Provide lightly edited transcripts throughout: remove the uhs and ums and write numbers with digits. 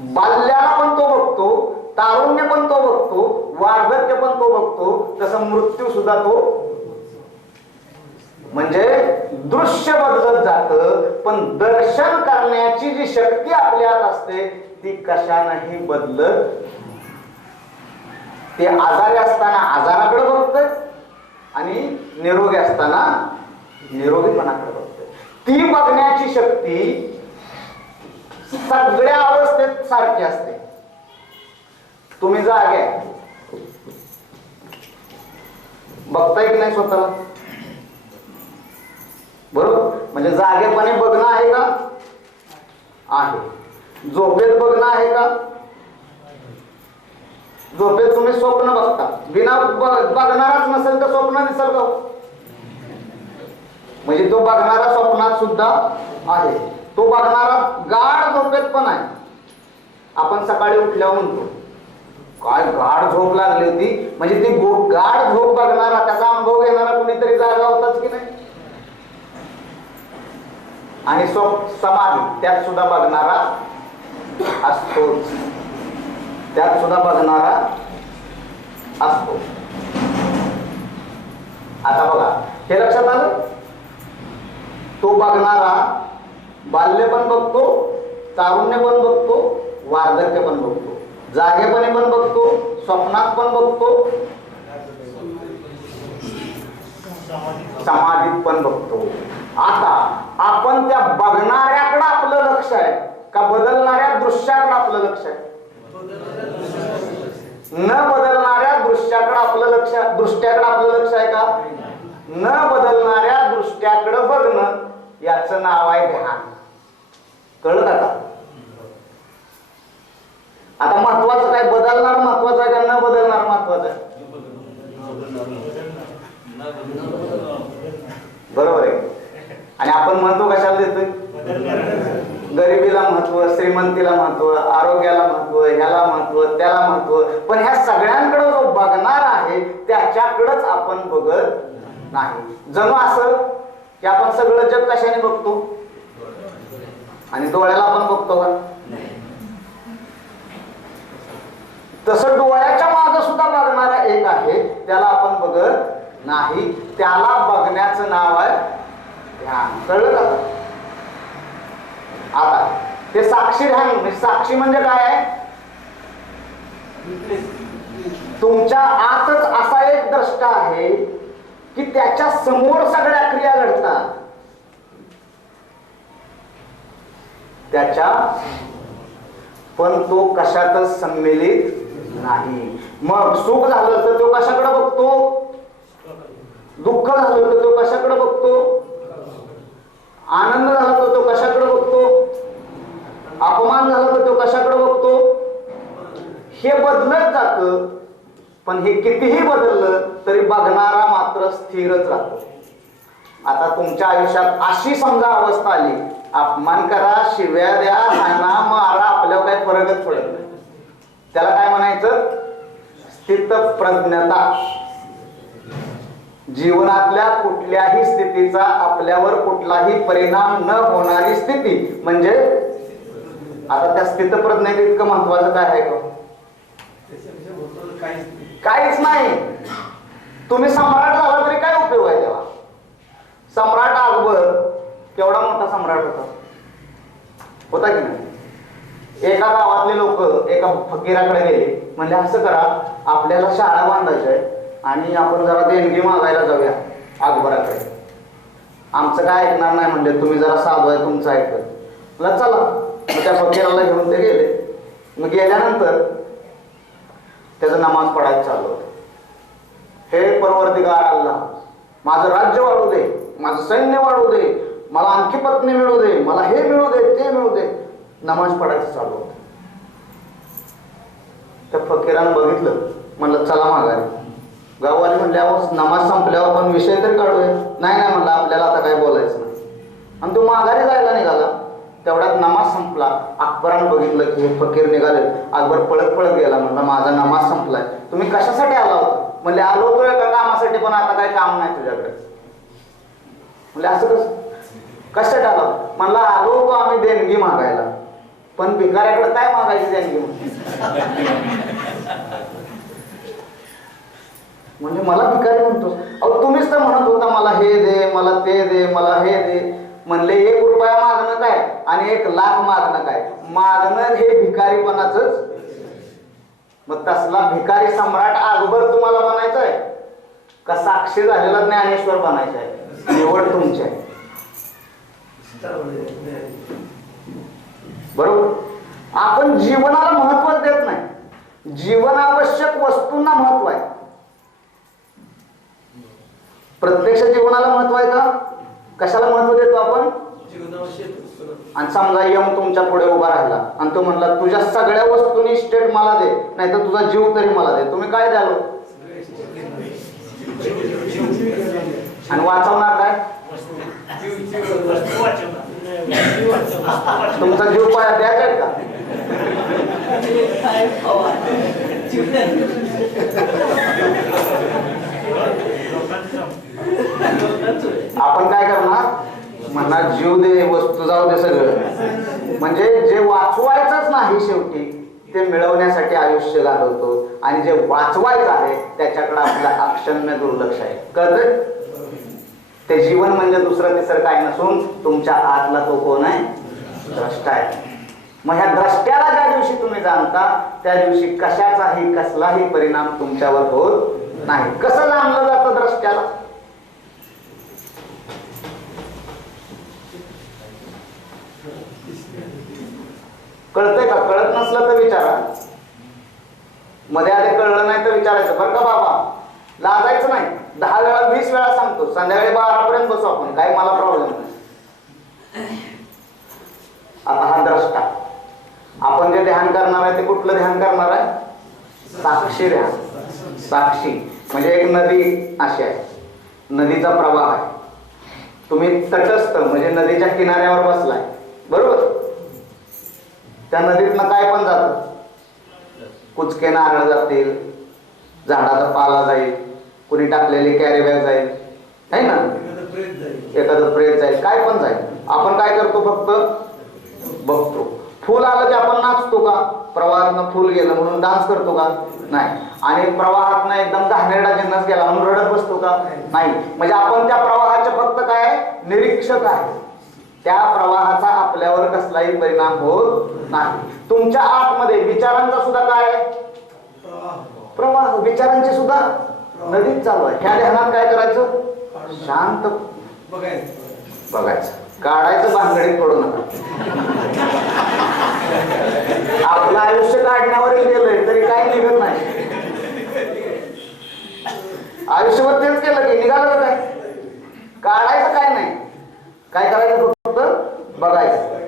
बाल्याला पण तो बघतो, तारुण्य पण तो बघतो, वार्धक्य पण तो बघतो, तसं मृत्यू सुद्धा तो. म्हणजे दृश्य बदलत जातं, पण दर्शन करण्याची जी शक्ती आपल्यात असते ती कशानेही बदलत. ते आजारी असताना आजाराकडे बघतोय आणि निरोगी असताना निरोगीपणाकडे बघतोय. ती बघण्याची शक्ती सगळ्या अवस्थेत सारखी असते. तुम्ही जागे बघताय की नाही स्वतःला? बरोबर. म्हणजे जागेपणे बघणं आहे का? आहे. झोपेत बघणं आहे का? झोपेत तुम्ही स्वप्न बघता, बिना बघणाराच नसेल तर स्वप्न दिसल का? म्हणजे तो बघणारा स्वप्नात सुद्धा आहे, तो बघणारा गाढ झोपेत पण आहे. आपण सकाळी उठल्यावर म्हणतो काय गाढ झोप लागली होती, म्हणजे ती गाढ झोप बघणारा, त्याचा अनुभव घेणारा कुणीतरी जागा होताच की नाही. आणि समाधी त्यात सुद्धा बघणारा असतोच, त्यात सुद्धा बघणारा असतो. आता बघा, हे लक्षात आलं? तो बघणारा बाल्य पण बघतो, तारुण्य पण बघतो, वार्धक्य पण बघतो, जागेपणे पण बघतो, स्वप्नात पण बघतो, समाधीत पण बघतो. आता आपण त्या बघणाऱ्याकडे आपलं लक्ष आहे का बदलणाऱ्या दृश्याकडे आपलं लक्ष आहे? न बदलणाऱ्या दृश्याकडे आपलं लक्ष, दृष्ट्याकडे आपलं लक्ष आहे का? न बदलणाऱ्या दृष्ट्याकडे बघणं याचं नाव आहे ध्यान. कळलं का? आता महत्वाचं काय, बदलणार महत्वाचं आहे का न बदलणार महत्वाचं आहे? बरोबर आहे. आणि आपण महत्व कशाला देतोय? गरिबीला महत्व, श्रीमंतीला महत्व, आरोग्याला महत्व, ह्याला महत्व, त्याला महत्व. पण ह्या सगळ्यांकडे जो बघणार आहे त्याच्याकडेच आपण बघत नाही. जणू असं की आपण सगळं जग कशाने बघतो आणि डोळ्याला आपण बघतो का? तसं डोळ्याच्या मागे सुद्धा बघणारा एक आहे, त्याला आपण बघत नाही. त्याला बघण्याचं नाव आहे ध्यान. कळलं का? आता ते साक्षी ध्यान, साक्षी म्हणजे काय आहे? तुमच्या आतच असा एक द्रष्टा आहे की त्याच्या समोर सगळ्या क्रिया घडतात, त्याच्या पण तो कशातच सम्मिलित नाही. मग सुख झालं तर तो कशाकडे बघतो? दुःख झालं तर तो कशाकडे बघतो? आनंद झाला तर तो कशाकडे बघतो? अपमान झाला तर तो कशाकडे बघतो? हे बदलत जातं, पण हे कितीही बदललं तरी बघणारा मात्र स्थिरच राहतो. आता तुमच्या आयुष्यात अशी समजा अवस्था आली, अपमान करा, शिव्या द्या, हाना मारा, आपल्यावर काही फरकच पडत नाही. त्याला काय म्हणायचं? स्थितप्रज्ञता. जीवनातल्या कुठल्याही स्थितीचा आपल्यावर कुठलाही परिणाम न होणारी स्थिती म्हणजे. आता त्या स्थितप्रज्ञेत इतकं महत्वाचं काय आहे का? काहीच नाही. तुम्ही सम्राट झाला तरी काय उपयोग आहे तेव्हा? सम्राट अकबर केवढा मोठा सम्राट होता की नाही? एका गावातले लोक एका फकीराकडे गेले, म्हणजे असं करा, आपल्याला शाळा बांधायची आहे आणि आपण जरा देणगी मागायला जाऊया अकबराकडे. आमचं काय ऐकणार नाही म्हणजे, तुम्ही जरा साधू आहे, तुमचं ऐकत. चला, मग त्या फकीराला घेऊन ते गेले. मग गेल्यानंतर त्याचं नमाज पडायचं चालू होतं. हे परवरदिगार अल्लाह, माझं राज्य वाढू दे, माझं सैन्य वाढू दे, मला आणखी पत्नी मिळू दे, मला हे मिळू दे, ते मिळू दे. नमाज पडायचं चालू होतं. त्या फकीरानं बघितलं, म्हणलं चला माघारी. गाववाले म्हणले अहो नमाज संपल्यावर पण विषय तरी काढूया. नाही म्हणलं, आपल्याला आता काय बोलायचं नाही. आणि तो माघारी जायला निघाला. तेवढ्यात नमाज संपला. अकबरानं बघितलं की हे फकीर निघाले. अकबर पळत पळत गेला, म्हणला माझा नमाज संपलाय, तुम्ही कशासाठी आला होता? म्हणले आलो तो एका कामासाठी, पण आता काही काम नाही तुझ्याकडे. म्हणले असं कसं? कशासाठी आला? म्हणला आलो होतो आम्ही देणगी मागायला, पण भिकाऱ्याकडे काय मागायचं त्यांनी म्हणजे मला भिकारी म्हणतोस? अहो तुम्हीच तर म्हणत होता मला हे दे, मला ते दे, मला हे दे. म्हणले 1 रुपया मागणं काय आणि 1 लाख मागणं काय? मागणं हे भिकारीपणाचंच. मग तसला भिकारी सम्राट अकबर तुम्हाला बनायचं आहे का साक्षी झालेला ज्ञानेश्वर बनायचं आहे? निवड तुमची आहे. बरोबर. आपण जीवनाला महत्व देत नाही, जीवनावश्यक वस्तूंना महत्व आहे. प्रत्यक्ष जीवनाला महत्व आहे का? कशाला महत्व देतो आपण? आणि समजा यम तुमच्या पुढे उभा राहिला आणि तो म्हणला तुझ्या सगळ्या वस्तूंनी इस्टेट मला दे, नाही तर तुझा जीव तरी मला दे, तुम्ही काय द्याल? आणि वाचवणार काय? तुमचा जीव पाया द्यायचा आहे का? आपण काय करणार? म्हणणार जीव दे, वस्तू जाऊ दे, सगळं. म्हणजे जे वाचवायचंच नाही शेवटी ते मिळवण्यासाठी आयुष्य घालवतो, आणि जे वाचवायचं आहे त्याच्याकडे आपला अक्षम्य दुर्लक्ष आहे. कळतंय? ते जीवन म्हणजे दुसरं तिसरं काय नसून तुमच्या आतला तो कोण आहे? द्रष्टा आहे. मग ह्या द्रष्ट्याला ज्या दिवशी तुम्ही जाणता त्या दिवशी कशाचाही कसलाही परिणाम तुमच्यावर होत नाही. कसं जाणलं जातं द्रष्ट्याला? कळतंय का? कळत नसलं तर विचारा. मध्ये आधी कळलं नाही तर विचारायचं, बरं का बाबा, लाजायचं नाही. 10 वेळा 20 वेळा सांगतो, संध्याकाळी 12 पर्यंत बसू आपण, काही मला प्रॉब्लेम नाही. आता हा द्रष्टा. आपण जे ध्यान करणार आहे ते कुठलं ध्यान करणार आहे? साक्षी ध्यान. साक्षी म्हणजे एक नदी अशी आहे, नदीचा प्रवाह आहे. तुम्ही तटस्थ म्हणजे नदीच्या किनाऱ्यावर बसलाय, बरोबर. त्या नदीतनं काय पण जातं, कुचके नारळ जातील, झाडाचा पाला जाईल, कुणी टाकलेली कॅरी बॅग जाईल, है ना, एखादं प्रेत जाईल, काय पण जाईल. आपण काय करतो? फक्त बघतो. फुल आलं की आपण नाचतो का? प्रवाहातनं फुल गेलं म्हणून डान्स करतो का? नाही. आणि प्रवाहातनं एकदम घाणेरडा जिन्नस गेला म्हणून रडत बसतो का? नाही. म्हणजे आपण त्या प्रवाहाचे फक्त काय? निरीक्षक आहे. त्या प्रवाहाचा आपल्यावर कसलाही परिणाम होत नाही. तुमच्या आतमध्ये विचारांचा सुद्धा काय आहे? प्रवाह. विचारांची सुद्धा नदीत चालू आहे. ह्या ध्यानात काय करायचं? शांत बघायचं. काढायचं भानगडीत पडू नका. आपलं आयुष्य काढण्यावरच गेलंय तरी काही निघत नाही. आयुष्यभर तेच केलं की निघालं काय? काढायचं काय नाही. काय करायचं? फक्त बघायचं.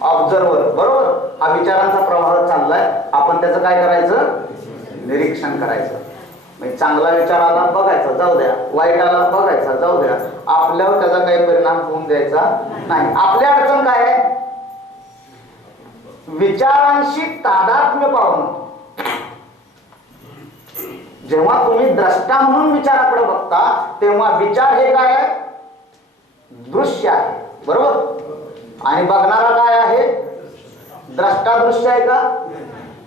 ऑब्झर्वर. बरोबर. हा विचारांचा प्रवाह चाललाय, आपण त्याचं काय करायचं? निरीक्षण करायचं. म्हणजे चांगला विचार आला बघायचा, जाऊ द्या. वाईट आला बघायचा, जाऊ द्या. आपल्यावर त्याचा काही परिणाम होऊन द्यायचा नाही. आपल्या अडचण काय आहे? विचारांशी तादात्म्य पावणं. जेव्हा तुम्ही द्रष्टा म्हणून विचाराकडे बघता तेव्हा विचार हे काय आहे? दृश्य आहे, बरोबर. आणि बघणारा काय आहे? द्रष्टा दृश्य आहे का?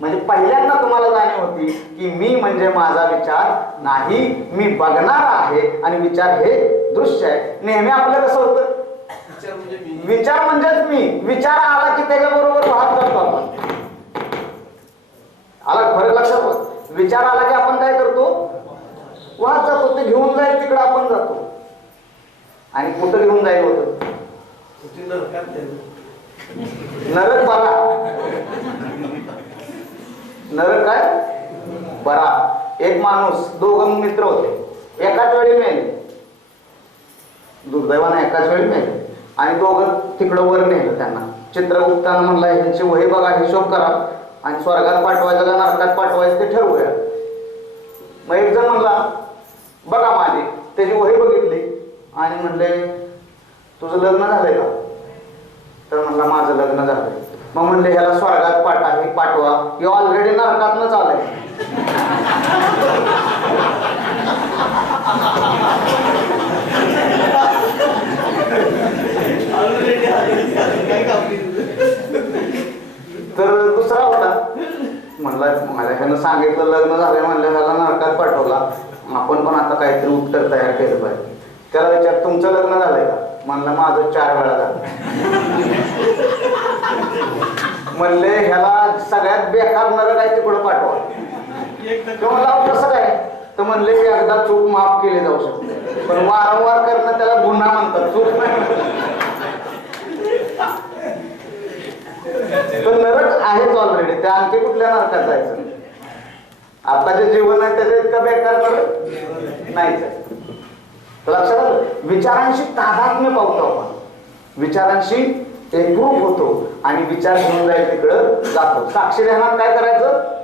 म्हणजे पहिल्यांदा तुम्हाला जाणीव होती की मी म्हणजे माझा विचार नाही, मी बघणारा आहे आणि विचार हे दृश्य आहे. नेहमी आपलं कसं होतं? विचार म्हणजेच मी. विचार आला की त्याच्याबरोबर वाहत जातो आपण. आला फरक लक्षात? विचार आला की आपण काय करतो? वाहत जातो. ते घेऊन जाईल तिकडे आपण जातो. आणि कुठं घेऊन जाईल होतं? नरक बरा. नरक काय? बरा. एक माणूस, 2 मित्र होते, एकाच वेळी मेले. दुर्दैवाने एकाच वेळी मेले. आणि दोघं तिकडं वर नेलं त्यांना. चित्रगुप्तानं म्हणला ह्यांची वही बघा, हिशोब करा आणि स्वर्गात पाठवायचं का नरकात पाठवायचं ते ठरवूया. मग एक जण म्हणला बघा माझी. त्याची वही बघितली आणि म्हणले तुझं लग्न झालंय का? तर म्हणला माझं लग्न झालंय. मग म्हणले ह्याला स्वर्गात पाठवा, हे ऑलरेडी नरकातनच आलंय. म्हणला मला ह्यानं सांगितलं लग्न झालं म्हणलं ह्याला नरकात पाठवला, आपण पण आता काहीतरी उत्तर तयार केलं पाहिजे. त्याला विचार तुमचं लग्न झालंय का? म्हणलं माझं 4 वेळा झालं. म्हणले ह्याला सगळ्यात बेकार नरक आहे तिकडं पाठवा. म्हणलं कसं काय? तर म्हणले की एकदा चूक माफ केली जाऊ शकते, पण वारंवार करणं त्याला गुन्हा म्हणतात, चूक नाही. तर नरक आहेच ऑलरेडी, त्या आणखी कुठल्या नरकात जायचं? आता जे जीवन आहे त्याच्या इतका बेकार नरक नाहीच आहे. लक्षात आलं? विचारांशी तादात्म्य पावतो आपण, विचारांशी एकरूप होतो आणि विचार घेऊन जाईल तिकडं जातो. साक्षी ध्यानात काय करायचं?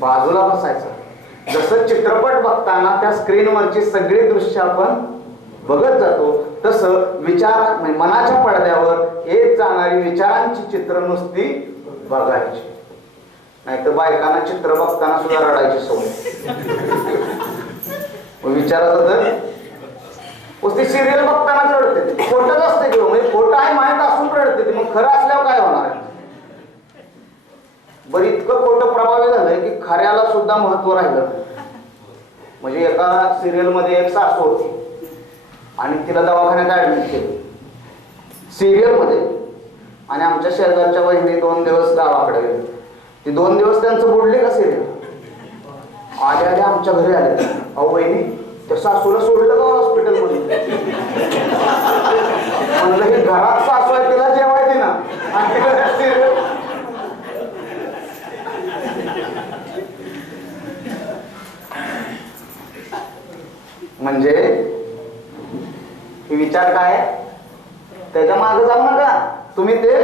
बाजूला बसायचं. जसं चित्रपट बघताना त्या स्क्रीनवरची सगळी दृश्य आपण बघत जातो, तसं विचार मनाच्या पडद्यावर येत जाणारी विचारांची चित्र नुसती बघायची. नाही तर बायकांना चित्र बघताना सुद्धा रडायची सवय. विचाराचं तर ती सिरियल बघतानाच रडते, खोटच असते किंवा म्हणजे खोटं आहे माहित असून रडते, मग खरं असल्यावर काय होणार आहे? बरं इतकं खोटं प्रभावी झालंय की खऱ्याला सुद्धा महत्व राहिलं. म्हणजे एका सिरियल मध्ये एक सासू होती आणि तिला दवाखान्यात ऍडमिट केलं सिरियल मध्ये, आणि आमच्या शेजारच्या वहिनी 2 दिवस गावाकडे गेले. ती 2 दिवस त्यांचं बुडले का सिरियल. आल्या आमच्या घरी आले, अहो वहिनी त्या सासूला सोडलं का हॉस्पिटल मध्ये? म्हणलं ही घरात सासू आहे तिला जेवाय दे ना. म्हणजे विचार काय त्याच्या मागे जाऊ नका तुम्ही, ते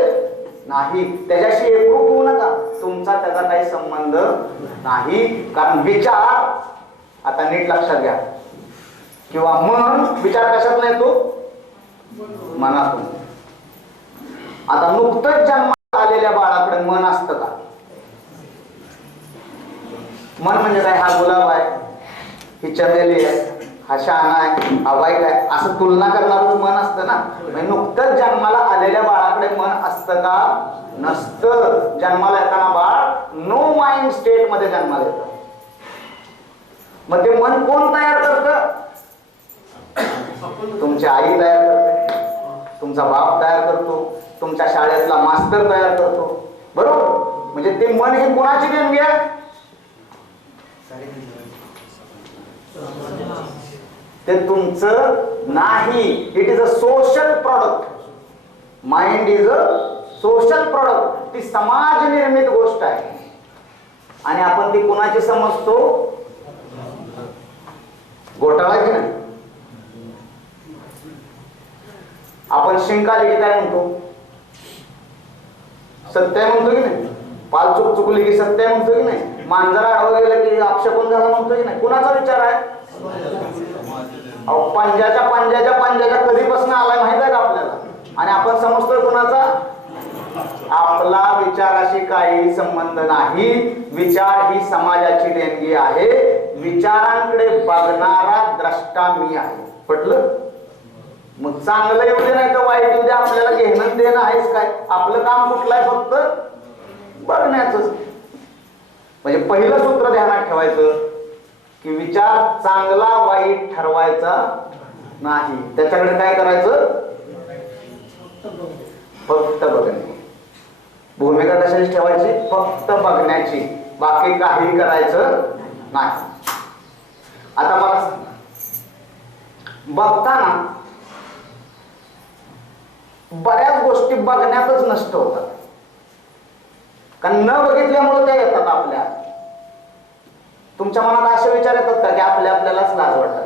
नाही त्याच्याशी एकरूप होऊ नका, तुमचा त्याचा काही संबंध नाही. कारण विचार, आता नीट लक्षात घ्या, किंवा मन, विचार कशात नाही तो मनातून. आता नुकतंच जन्मात आलेल्या बाळाकडे मन असतं का? मन म्हणजे काय? हा गुलाब आहे, ही चमेली आहे, हा शहाणा आहे, हा वाईट आहे, असं तुलना करणारच मन असतं ना. म्हणजे नुकतंच जन्माला आलेल्या बाळाकडे मन असतं का? नसतं. जन्माला येताना बाळ नो माइंड स्टेट मध्ये जन्माला येतं. मग ते मन कोण तयार करतं? तुमची आई तयार करते, तुमचा बाप तयार करतो, तुमच्या शाळेतला मास्तर तयार करतो, बरोबर? म्हणजे ते मन ही कोणाची देणगी आहे? ते तुमचं नाही. It is a social product. Mind is a social product. ती समाज निर्मित गोष्ट आहे आणि आपण ती कोणाची समजतो? घोटाळा की नाही? आपण शिंक आली की काय म्हणतो? सत्य म्हणतो की नाही? पाल चुकली की सत्य म्हणतो की नाही? मांजर आडवं गेलं की अपशकुन झाला म्हणतो की नाही? कुणाचा विचार आहे? पंजाच्या कधीपासून आलाय माहित आहे का आपल्याला? आणि आपण समजतोय कुणाचा? आपला विचाराशी काही संबंध नाही. विचार ही समाजाची देणगी आहे. विचारांकडे बघणारा द्रष्टा मी आहे. पटलं? मग चांगलं येऊ दे नाही तर वाईट येऊ दे, आपल्याला घेणं देणं आहेच काय? आपलं काम कुठलं आहे? फक्त बघण्याचं. म्हणजे पहिलं सूत्र ध्यानात ठेवायचं की विचार चांगला वाईट ठरवायचा नाही. त्याच्याकडे काय करायचं? फक्त बघणे. भूमिका कशाची ठेवायची? फक्त बघण्याची. बाकी काही करायचं नाही. आता मला बघताना बऱ्याच गोष्टी बघण्यातच नष्ट होतात, कारण न बघितल्यामुळे त्या येतात आपल्या. तुमच्या मनात असे विचार येतात का की आपल्यालाच लाज वाटतात?